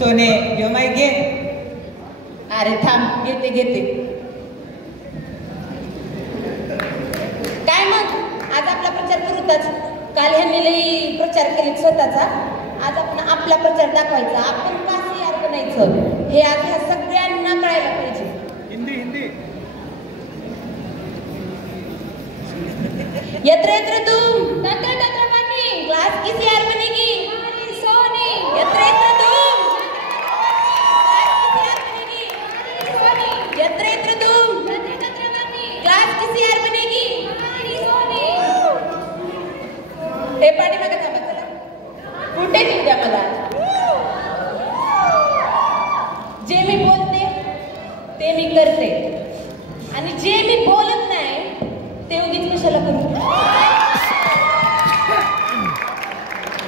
सोने yo my घे. अरे थांब, घेते घेते. काय मग आज आपला प्रचार करूच. काल ह्यांनी लई प्रचार केले स्वतःचा. आज आपण आपला प्रचार दाखवायचा. आपण का CR बनायचं हे आज ह्या सगळ्यांना कळायला पाहिजे. हिंदी हिंदी. यत्र यत्र तुम तत्र तत्र मनी क्लास की CR बनेगी सोनी. यत्र यत्र तुम यत्र यत्र तुम क्लास की CR बनेगी सोनी. हे पाठीमागे थांबा चला. कुठे निघ्या मला. जे मी बोलते ते मी करते आणि जे मी बोलत नाही ते उगीच कशाला करू.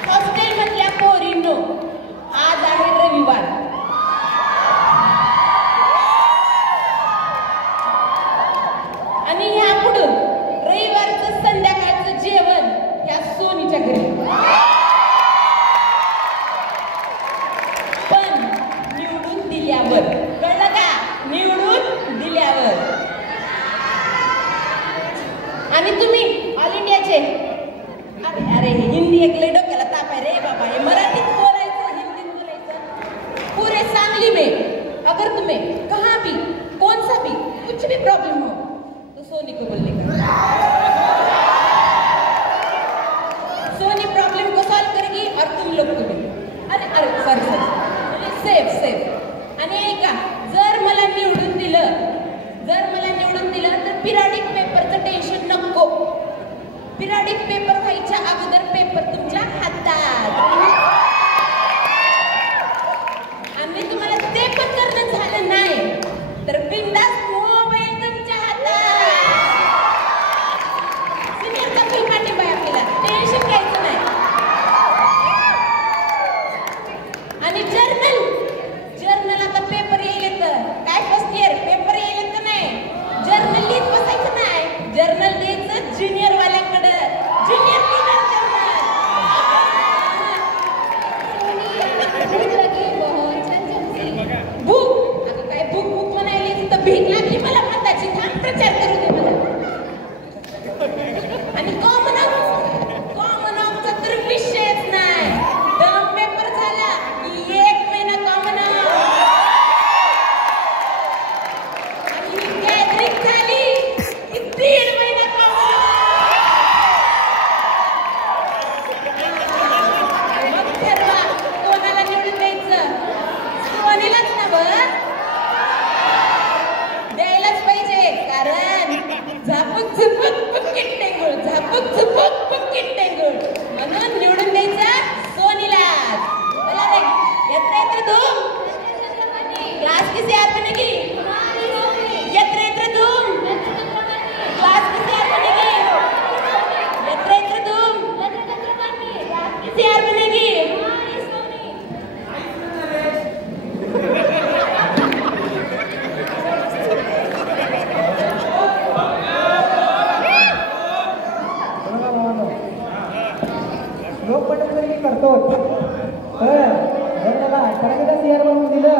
हॉस्टेल मधल्या पोरींनो, आज आहे रविवार. आणि ह्या पुढून रविवारचं संध्याकाळचं जेवण या सोनीच्या घरी. पण निवडून दिल्यावर. कळलं का? निवडून दिल्यावर. आणि तुम्ही ऑल इंडियाचे. अरे अरे हिंदी एक लय डोक्याला ताप आहे रे बाबा. हे मराठीत बोलायचं, हिंदीत बोलायचं. पूरे सांगली में अगर तुम्हें कहाँ भी कौन सा भी कुछ भी प्रॉब्लम हो तो सोनी को बोलने का. सोनी प्रॉब्लम को सॉल्व करेगी और तुम लोग को भी. अरे अरे सॉरी सेफ सेफ. आणि ऐका, जर मला निवडून दिलं तर पिरियडिक पेपरचं टेन्शन नको. पिरियडिक पेपर व्हायच्या अगोदर पेपर तुमच्या हातात. आणि तुम्हाला ते पण करणं झालं नाही तर बिनधास्त मोबाईल तुमच्या हातात. सिनियरचा फुल पाठिंबा आहे आपल्याला. टेन्शन घ्यायचं नाही. आणि जर्नल आता पेपर येईल तर काय फर्स्ट इयर पेपर येईल तर नाही. जर्नल लिहित बसायचं नाही. जर्नल द्यायचं ज्युनियर वाल्यांकडे. Junior book. आता काय बुक बुक म्हणायली तर भीक लागली मला मताची. थांब प्रचार करू दे मला. आणि कॉमन ऑफचा तर विषयच नाही. दम पेपर झाला की 1 महिना कॉमन ऑफ. आणि गॅदरिंग झाली की 3 महिना कॉमन ऑफ. मग ठरवा कोणाला निवडून द्यायचं. सोनीलाच ना बरं. द्यायलाच पाहिजे. कारण झापूक झुपूक पुक्कीट टेंगुळ. झापूक झुपूक पुक्कीट टेंगुळ. म्हणून निवडून द्यायचं सोनीलाच. चला रे. यत्र यत्र तुम क्लास की CR बनेगी. यत्र यत्र तुम क्लास की CR बनेगी. यत्र यत्र तुम क्लास की CR बनेगी. लोक पटकन मी करतो. जर मला आठवड्याला CR बनवून दिलं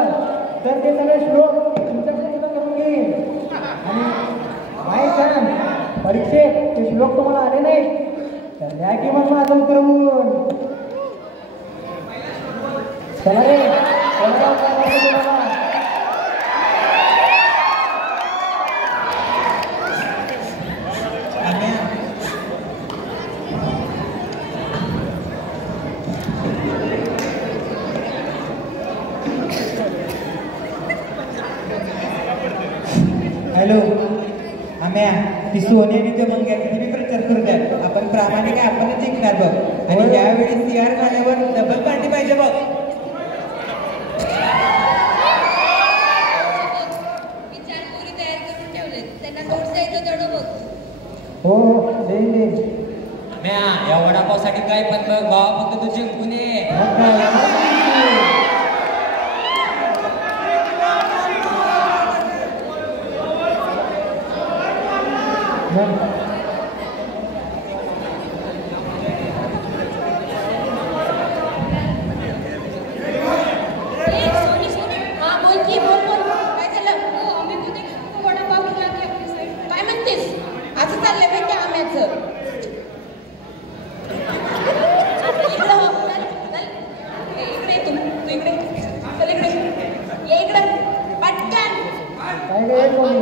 तर ते सगळे श्लोक तुमच्याकडे सुद्धा करून घेईन. आणि बाय चान्स परीक्षेत ते श्लोक तुम्हाला आले नाही तर द्या की मग माझं उतरवून. चला रे. हॅलो आम्या, ती सोनी आणि ते मंग्यासाठी मी प्रचार करू द्या. आपण प्रामाणिक आहे, आपणच जिंकणार बघ. आणि यावेळी CR झाल्यावर डबल पार्टी पाहिजे बघ. हो देईन देईन. म्या या वडापावसाठी काय पण बघ भावा, फक्त तू जिंकून ये. मग काय, येणार की. मग सोनी सोनी हा बोल की बोल बोल काय झालं? हो आम्ही मध्ये वडापाव घेतला की आपली साईड. काय म्हणतेस? असं चाललंय बे त्या आम्याचं. इकडं हो चल चल इकडे तू तू इकडे चल इकडे ये इकडे पटकन काय काय कोणी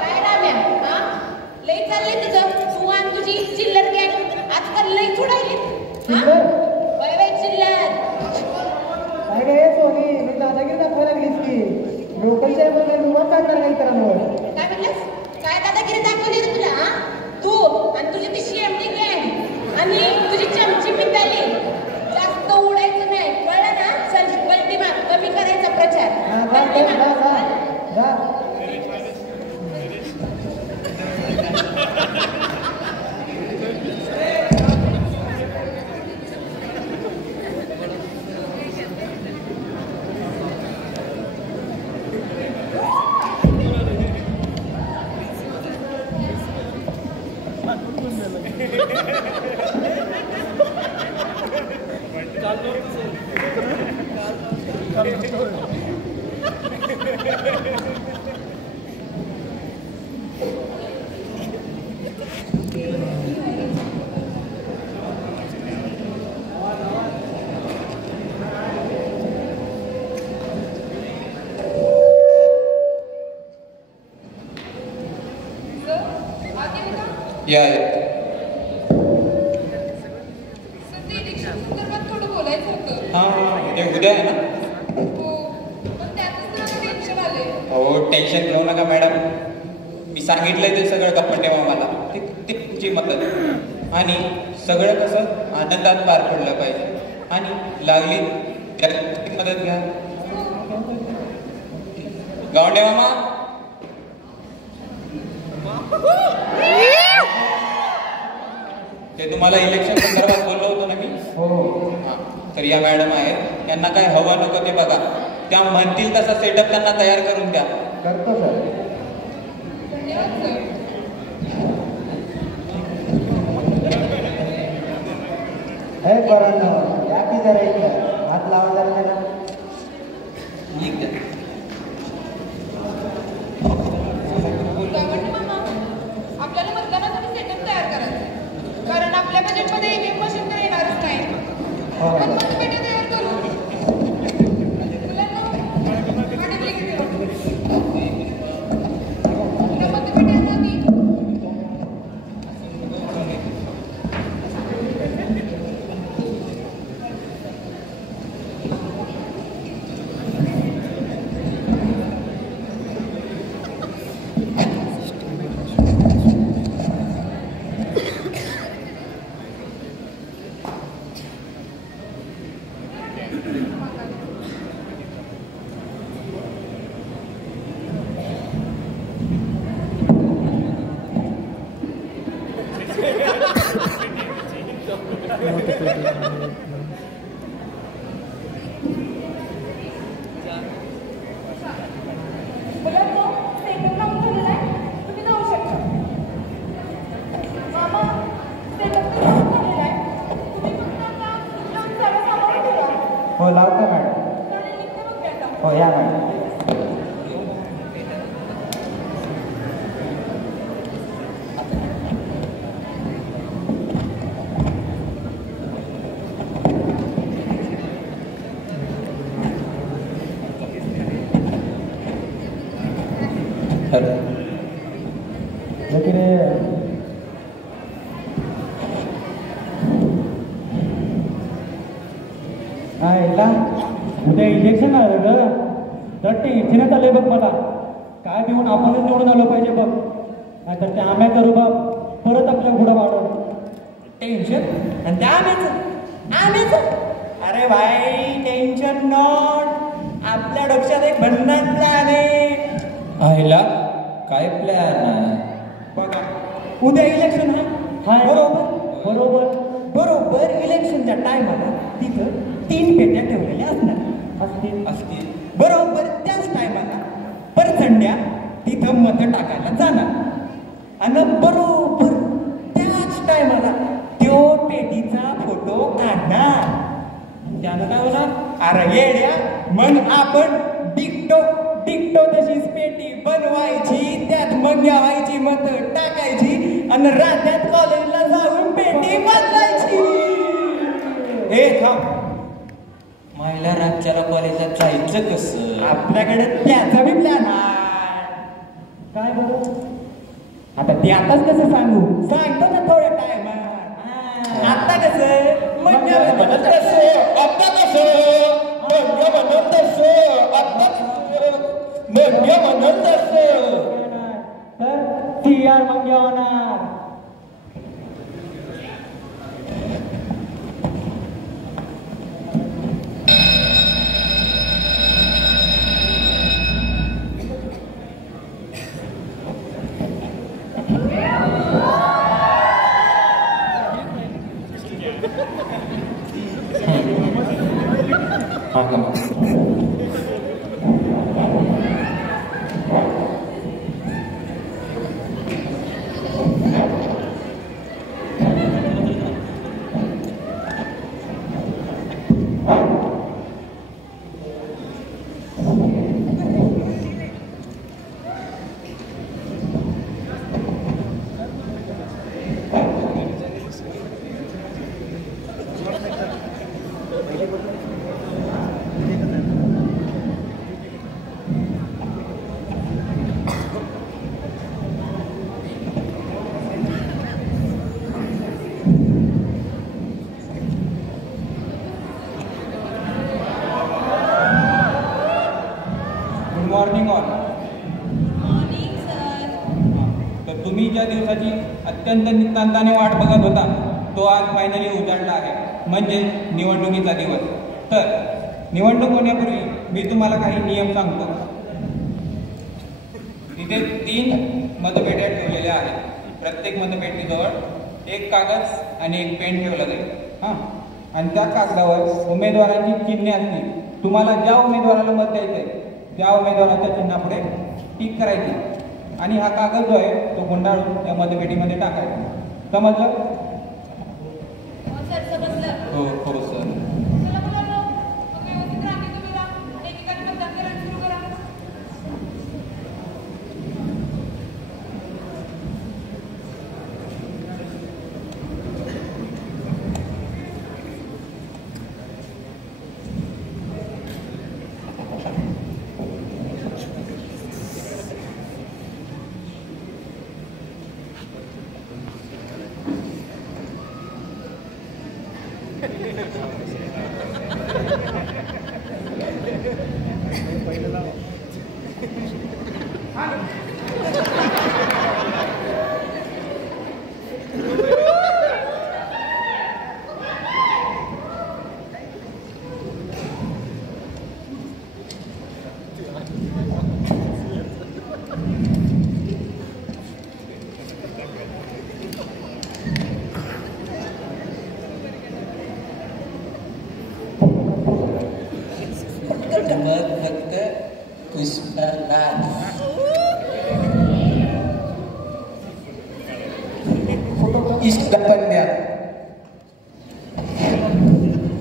काय राम्या हा लई चाललंय तुझं तू आणि तुझी चिल्लर गँग आजकाल लई चुडायली चिल्लर? वय वय चिल्लर काय काय सोनी मी दादागिरी दाखवायला लागलीस की लोकलच्या मध्ये रुमाल काढणार नाही इतरांवर. काय म्हणलास काय दादागिरी दाखवली रे तुला हा तू आणि तुझी ती शेमटी गँग आणि तुझी चमची मिताली जास्त उडायचं नाही कळलं ना चल पलटी मार कमी करायचा प्रचार जा पलटी जा जा मार जा. या सध्या इलेक्शन संदर्भात थोडं बोलायचं होतं. हां ते उद्या आहे ना. हो पण त्यातच जरा टेन्शन आले. हो टेन्शन घेऊ नका मॅडम, मी सांगितलंय ते सगळं गप्पा ठेवा मला. ते ते तुमची मदत आणि सगळं कसं आनंदात पार पडलं पाहिजे आणि लागली त्याची मदत घ्या. गावंडे मामा ते तुम्हाला इलेक्शन संदर्भात बोललो होतो ना मी. हो हां तर या मॅडम आहेत, त्यांना काय हवं नको ते बघा, त्या म्हणतील तसा सेटअप त्यांना तयार करून द्या. करतो सर. धन्यवाद सर. हे बरं या की जरा इथं हात लावा जरा त्याला. ठीक आहे. काय म्हणते मामा? आपल्याला मतदानासाठी सेटअप तयार करायचं कारण आपल्या बजेटमध्ये ईव्हीएम मशीन तर येणारच नाही. हो. आपण मतपेट्या तयार करू. मुलांना गाडीतली किती त्या मतपेट्या आणा की. मुलांनो, सेटअप लावून झालेला आहे. तुम्ही जाऊ शकता. मामा, सेटअप तर लावून झालेला आहे. तुम्ही फक्त आता लावून सगळं सामान ठेवा. हो लावता मॅडम. चालेल, निघते मग मी आता. हो या मॅडम. लेकिन आईला उद्या इलेक्शन आलं ग तर टेन्शनच आलंय बघ मला. काय देऊन आपणच निवडून आलो पाहिजे बघ, नाहीतर ते आम्या करू बाप परत आपल्या पुढं वाढव. टेन्शन आणि त्या आम्याचं अरे भाई टेन्शन नॉट. आपल्या डोक्यात एक भन्नाट प्लॅन आहे. आईला काय प्लॅन आहे? बघा उद्या इलेक्शन आहे बरोबर बरोबर इलेक्शनच्या टायमाला तिथं 3 पेट्या ठेवलेल्या असतील बरोबर त्याच टायमाला परचंड्या तिथं मत टाकायला जाणार आणि बरोबर त्याच टायमाला त्यो पेटीचा फोटो काढणार त्यानं काय होणार अरे येड्या मग आपण डिक्टो तशीच पेटी बनवायची त्यात मग घ्यावायची मत टाकायची आणि रात्यात कॉलेजला जाऊन पेटी बदलायची हे थांब महिला राज्याला कॉलेजला जायचं कसं आपल्याकडे त्याचा बी प्लॅन आहे काय बरं आता ते आताच कसं सांगतो ना थोड्या टाइम आता कसं म्हणजे तर TR मग होणार मॉर्निंग ऑल तर तुम्ही ज्या दिवसाची अत्यंत नितांताने वाट बघत होता तो आज फायनली उजाडला आहे म्हणजे निवडणुकीचा दिवस. तर निवडणूक होण्यापूर्वी मी तुम्हाला काही नियम सांगतो. तिथे 3 मतपेट्या ठेवलेल्या आहेत. प्रत्येक मतपेटीजवळ एक कागद आणि एक पेन ठेवला जाईल. हां, आणि त्या कागदावर उमेदवारांची चिन्हे असतील. तुम्हाला ज्या उमेदवाराला मत द्यायचं आहे त्या उमेदवाराच्या चिन्हापुढे टिक करायची आणि हा कागद जो आहे तो गुंडाळून त्या मतपेटीमध्ये टाकायचा. समजलं? हो हो सर.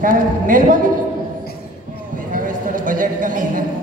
काय नेलबंदी त्यावेळेस थोडं बजेट कमी आहे ना.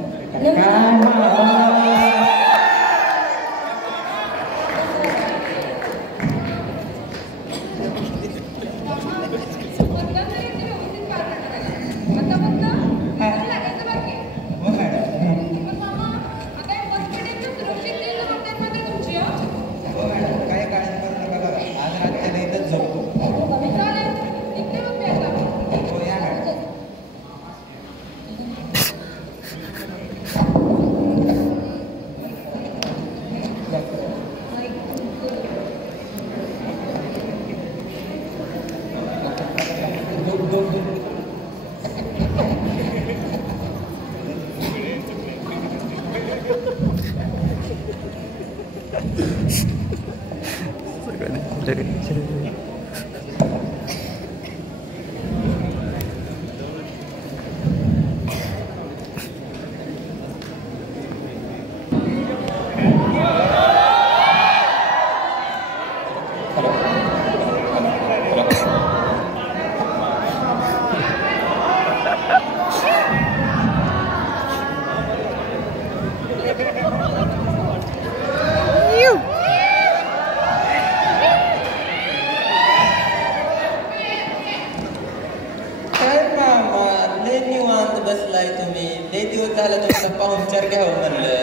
काय मामा लय निवांत बसलाय तुम्ही. लय दिवस झाला तुमचा पाहुणचार घ्यावं म्हणलं.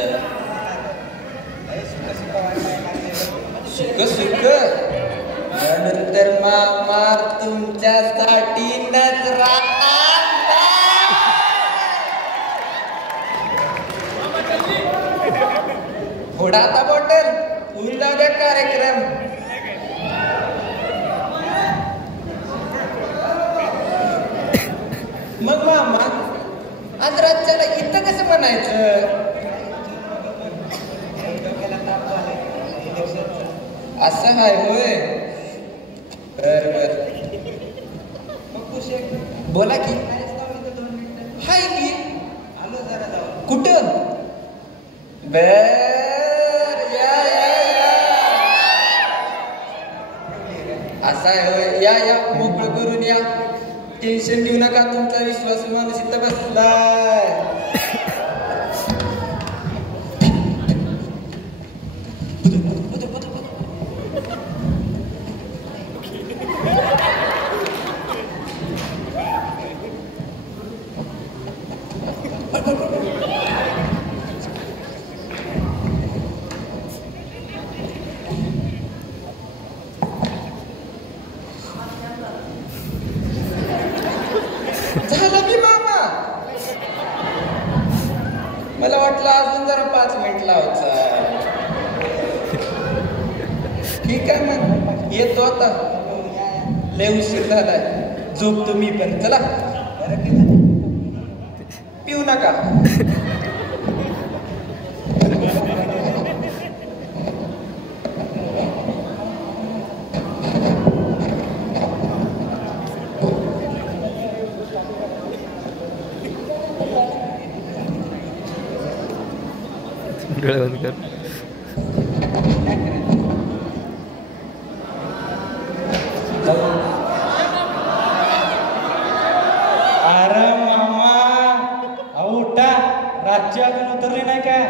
सुख सुख नंतर मामा तुमच्यासाठी नजरा थोडा आता बॉटल होईल द्या कार्यक्रम. मग मामा आज रातच्याला इथं कसं म्हणायचं? असं हाय होय. बर बर बोला की. हाय की कुठं? बर या या या. असं आहे होय. या या मोकळं करून या. टेन्शन घेऊ नका. तुमचा विश्वास माणूस इथं बसलाय. झालं मी मामा. मला वाटलं अजून जरा 5 मिनिट लावायचा. ठीक आहे मग येतो आता. लय उशीर झालाय. झोपतो मी पण. चला पिऊ नका. डोळे बंद कर. अरे मामा अहो उठा. रातची अजून उतरली नाही काय?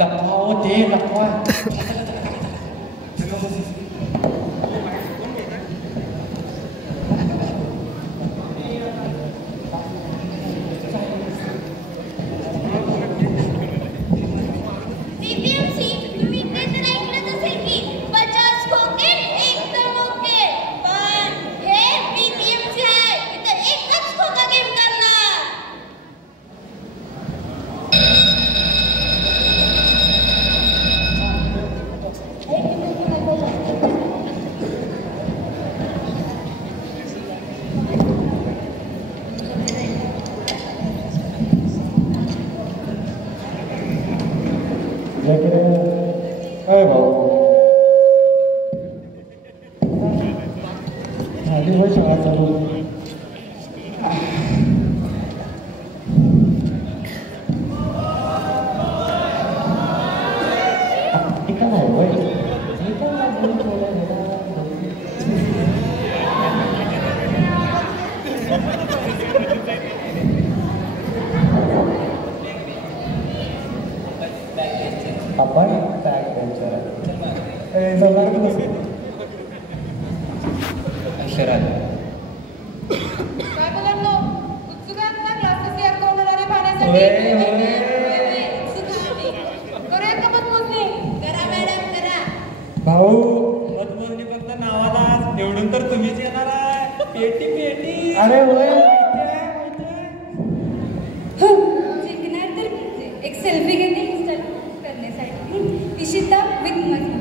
लपवा हो ते लपवा. अरे भाऊ झाली होय शाळा चालू. ठीक आहे होय. आपण टॅग द्यायचं. जमणार की नसेल? काय बोलतो? उत्सुकात ना क्लासेस यार कोणाला पाहण्यासाठी. करूयात का मतमोजणी? करा मॅडम करा. भाऊ मतमोजणी फक्त नावाला आज. निवडून तर तुम्हीच येणार आहे. पेटी पेटी. अरे होय जिंकणार तर एक सेल्फी घेते इन्स्टा करण्यासाठी. इशिता विथ मनी.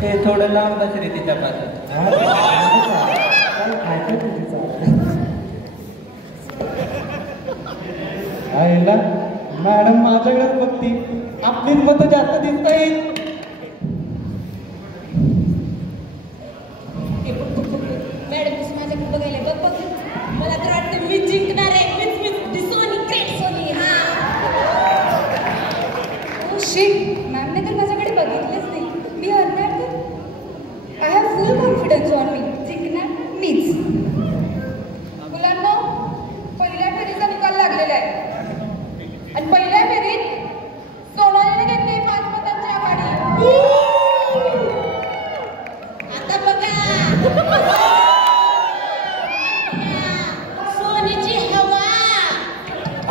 ते थोडं लांब बस रे तिच्यापासून. आईला मॅडम माझ्याकडेच बघती, आपलीच मतं जास्त दिसत येईल. मॅडम कसं माझ्याकडे बघायला बघ बघ, मला तर वाटतं मी जिंकणार आहे. सोनी ग्रेट सोनी. हा शिट, मॅमने तर माझ्याकडे बघितलेच नाही. मी हरणार तर? I have full confidence on me. जिंकणार मीच. मुलांना पहिल्या फेरीचा निकाल लागलेला आहे आणि पहिल्या फेरीत सोनालीने घेतली 5 मतांची आघाडी. आता बघा सोनीची हवा.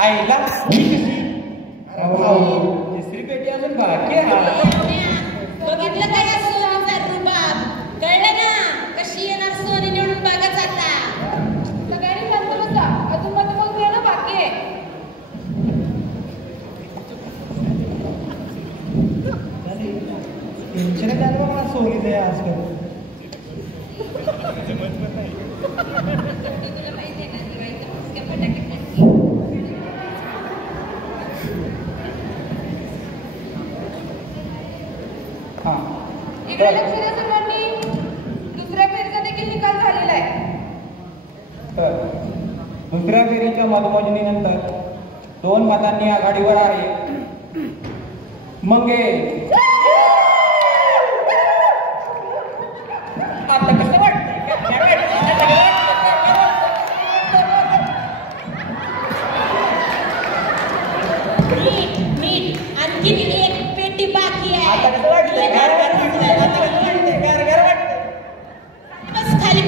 आईला तिसरी पेटी अजून बाकी आहे. बघितलं काय या सोनीचा रुबाब? कळलं ना कशी येणार सोनी निवडून बघाच आता. सगळ्यांनी शांत बसा, अजून मतमोजणी घेणं बाकी आहे. टेन्शन आहे मला सोनीचं आहे आजकाल. तुला माहिती आहे ना, दिवाळीत पुस्तके फटाके खायचे. इकडे लक्ष द्या सर्वांनी. दुसऱ्या फेरीचा देखील निकाल झालेला आहे. तर दुसऱ्या फेरीच्या मतमोजणीनंतर 2 मतांनी आघाडीवर आहे मंगेश. आता कसं नीट आणखी एक पेटी बाकी आहे. आता कसं वाटतंय? बस खाली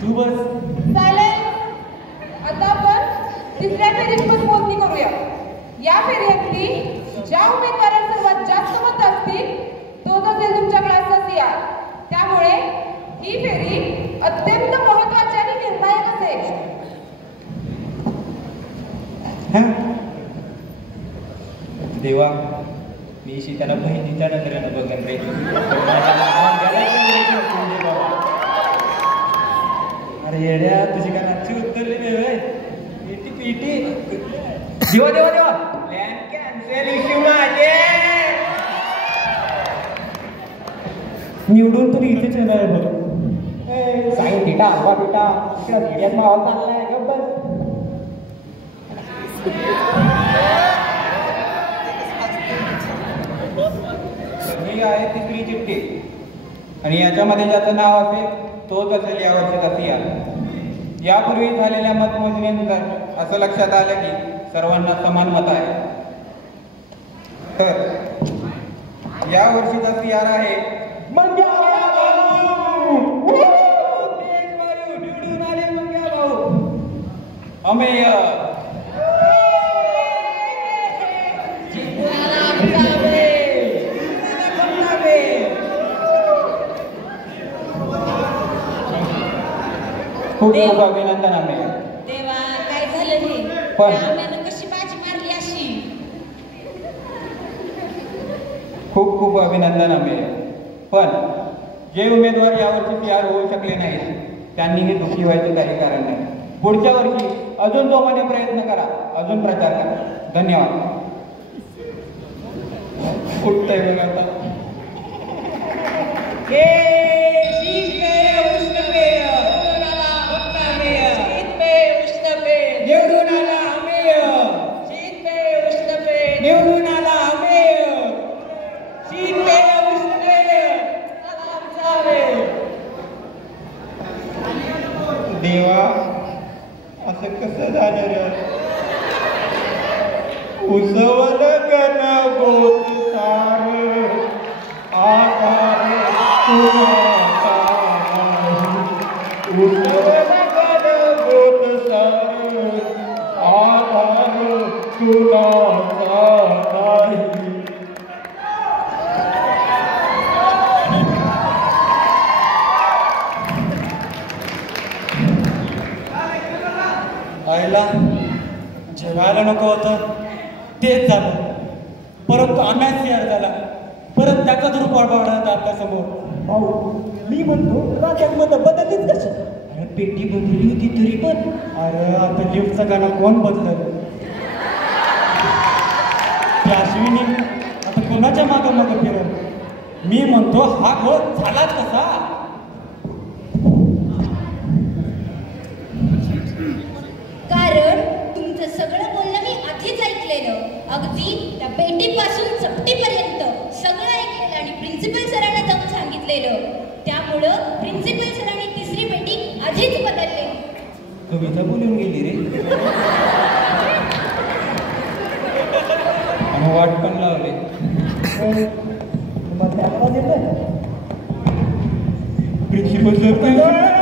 तू बस. चालेल. आता आपण तिसऱ्या फेरीची मतमोजणी करूया. या फेरीतली ज्या उमेदवारांना सर्वात जास्त मत असतील तोच असेल तुमच्या क्लासचा CR. त्यामुळे ही फेरी अत्यंत महत्त्वाची आणि निर्णायक असेल. देवा, मी त्याला बहिणीच्या नजरेनं बघन रे. अरे येड्या, तुझी काय रातची उतरली नाही होय? पीटी पीटी देवा देवा देवा, प्लॅन कॅन्सल. इश्यू माझे निवडून तरी इथेच येणार आहे बघ. साई टिटा हवा टिटा मीडियात माहोल चाललाय. गप्प बस. ही आहे तिसरी चिठ्ठी आणि याच्यामध्ये ज्याचं नाव असेल तोच असेल यावर्षीचा CR. यापूर्वी झालेल्या मतमोजणीनंतर असं लक्षात आलं की सर्वांना समान मत आहे. तर या वर्षीचा CR आहे अमेय. खूप खूप अभिनंदन अमेय. देवा, काय झालं हे? पण- रामानं कशी बाजी मारली अशी? खूप खूप अभिनंदन अमेय. पण जे उमेदवार यावर्षी CR होऊ शकले नाहीत त्यांनीही दुःखी व्हायचं काही कारण नाही. पुढच्या वर्षी अजून जोमाने प्रयत्न करा, अजून प्रचार करा. धन्यवाद. उठतंय बघ आता. निवडून आला अमेय. निवडून आला अमेय. देवा, असं कसं झालं रे? उसवलं गण गोत सार आधार तुझा. उसवलं गण गोत सार आधार तुझा. आईला जेवायला नको होतं तेच झालं. परत अनाच CR झाला. परत त्याचाच रूप वाढवण्यात आपल्या समोर. भाऊ, मी म्हणतो राज्यात मतं बदललीच कशी? अरे पेटी बदलली होती तरी पण. अरे आता लिफ्टचं गाणं कोण बदललं? ती अश्विनी आता कोणाच्या मागं मागं फिरत मी म्हणतो हा घोळ झालाच कसा कारण तुमचं सगळं बोलणं मी आधीच ऐकलेलं अगदी त्या पेटीपासून चपटीपर्यंत सगळं ऐकलेलं आणि प्रिन्सिपल सरांना जाऊन सांगितलेलं त्यामुळं प्रिन्सिपल सरांनी तिसरी पेटी आधीच बदलली कविता बोलून गेली रे आणि वाट पण लावली तुम्हाला आवाज येतोय प्रिन्सिपल सर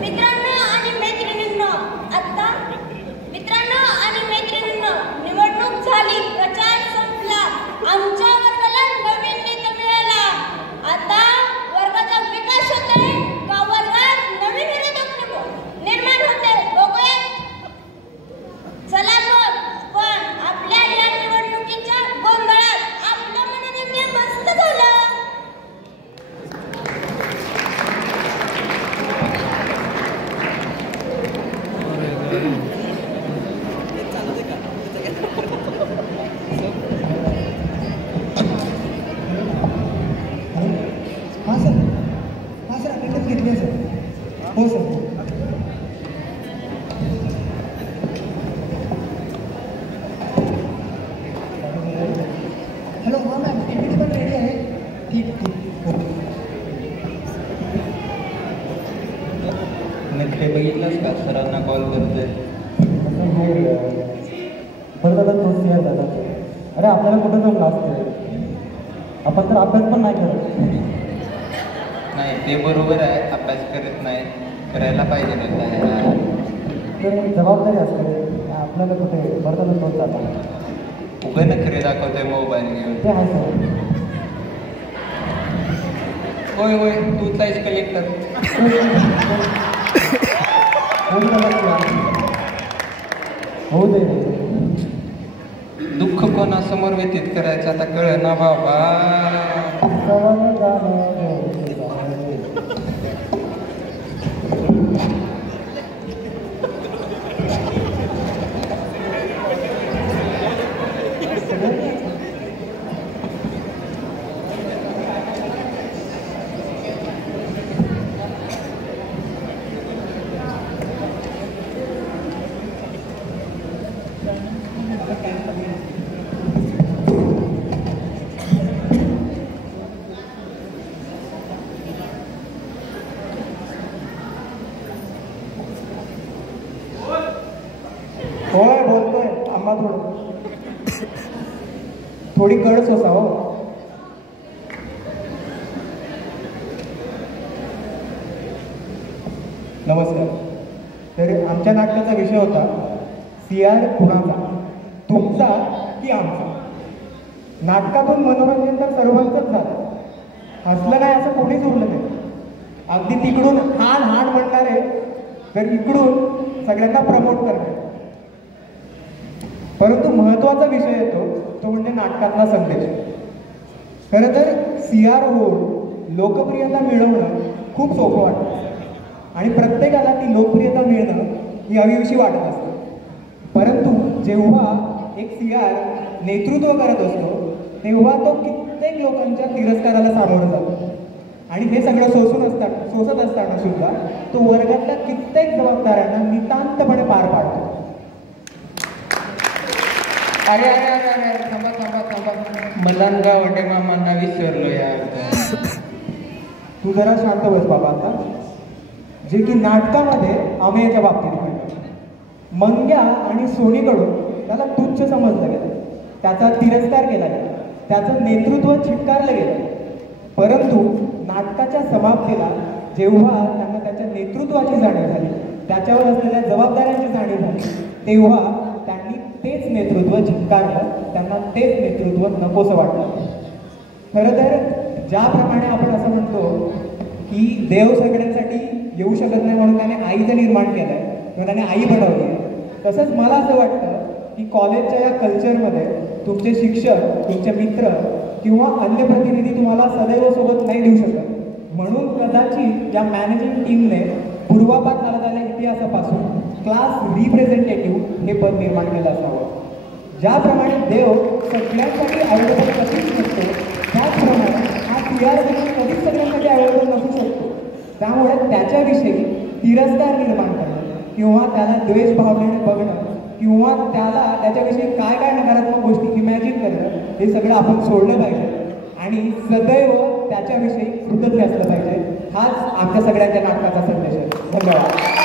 मित्रांनो आणि मैत्रिणींनो आता मित्रांनो आणि मैत्रिणींनो निवडणूक झाली प्रचार संपला आमच्या वर्गाला नवीन नेता मिळाला आता वर्गाचा विकास होतोय का वर्गात नवीन विरोधक निर्माण होते बघूया चला मग पण आपल्या या निवडणुकीच्या गोंधळात आपलं मनोरंजन मस्त झालं हां सर अटेंडन्स घेतली आहे सर हो सर हॅलो हां मॅम टिकीट पण रेडी आहे ठीक हो नखरे बघितलंस का सरांना कॉल करतोय बरं दादा तोच यार दादा अरे आपल्याला कुठं जाऊन असते आपण तर अभ्यास पण नाही करत नाही ते बरोबर आहे अभ्यास करत नाही करायला पाहिजे नव्हता यार तर जबाबदारी असते आपल्याला कुठे बरं दादा तोच जाता उभं नखरे दाखवतोय मोबाईल घेऊन ते आहे सर होय होय तूच आहेस कलेक्टर हो दे दुःख कोणासमोर व्यतीत करायचं आता कळ ना बाबा होय बोलतोय आम्हा थोडी गडच होता हो नमस्कार तर आमच्या नाटकाचा विषय होता CR कुणाचा तुमचा की आमचा नाटकातून मनोरंजन तर सर्वांचंच झालं हसलं नाही असं कोणीच उरलं नाही अगदी तिकडून हाण हाण म्हणणारे तर इकडून सगळ्यांना प्रमोट करणे परंतु महत्त्वाचा विषय येतो तो म्हणजे नाटकातला संदेश खरं तर CR होऊन लोकप्रियता मिळवणं खूप सोपं वाटतं आणि प्रत्येकाला ती लोकप्रियता मिळणं ही हवीशी वाटत असते परंतु जेव्हा एक CR नेतृत्व करत असतो तेव्हा तो कित्येक लोकांच्या तिरस्काराला सामोरं जातो आणि हे सगळं सोसत असताना सुद्धा तो वर्गातल्या कित्येक जबाबदाऱ्यांना नितांतपणे पार पाडतो अरे अरे अरे अरे थांबा थांबा थांबा मलांगा वडे मामांना विसरलो यार तू जरा शांत बस बाबा आता जे की नाटकामध्ये अमेयच्या बाबतीत घडलं मंग्या आणि सोनीकडून त्याला तुच्छ समजलं गेलं त्याचा तिरस्कार केला गेला त्याचं नेतृत्व चिटकारलं गेलं परंतु नाटकाच्या समाप्तीला जेव्हा त्यांना त्याच्या नेतृत्वाची जाणीव झाली त्याच्यावर असलेल्या जबाबदाऱ्यांची जाणीव झाली तेव्हा त्यांनी तेच नेतृत्व झिटकारलं त्यांना तेच नेतृत्व नकोसं वाटलं खरं तर ज्याप्रमाणे आपण असं म्हणतो की देव सगळ्यांसाठी येऊ शकत नाही म्हणून त्याने आईचं निर्माण केलं आहे किंवा त्याने आई बनवली आहे तसंच मला असं वाटतं की कॉलेजच्या या कल्चरमध्ये तुमचे शिक्षक तुमचे मित्र किंवा अन्य प्रतिनिधी तुम्हाला सदैव सोबत नाही देऊ शकत म्हणून कदाचित या मॅनेजिंग टीमने पूर्वापार चालत आलेल्या इतिहासापासून क्लास रिप्रेझेंटेटिव्ह हे पद निर्माण केलं असावं. ज्याप्रमाणे देव सगळ्यांसाठी अवेलेबल कधीच नसतो, त्याचप्रमाणे हा TR कधीच सगळ्यांसाठी अवेलेबल नसू शकतो. त्यामुळे त्याच्याविषयी तिरस्कार निर्माण करणं किंवा त्याला द्वेष भावनेने बघणं किंवा त्याला त्याच्याविषयी काय काय नकारात्मक गोष्टी इमॅजिन करणं हे सगळं आपण सोडलं पाहिजे आणि सदैव त्याच्याविषयी कृतज्ञ असलं पाहिजे. हाच आमच्या सगळ्यांच्या नाटकाचा संदेश आहे. धन्यवाद.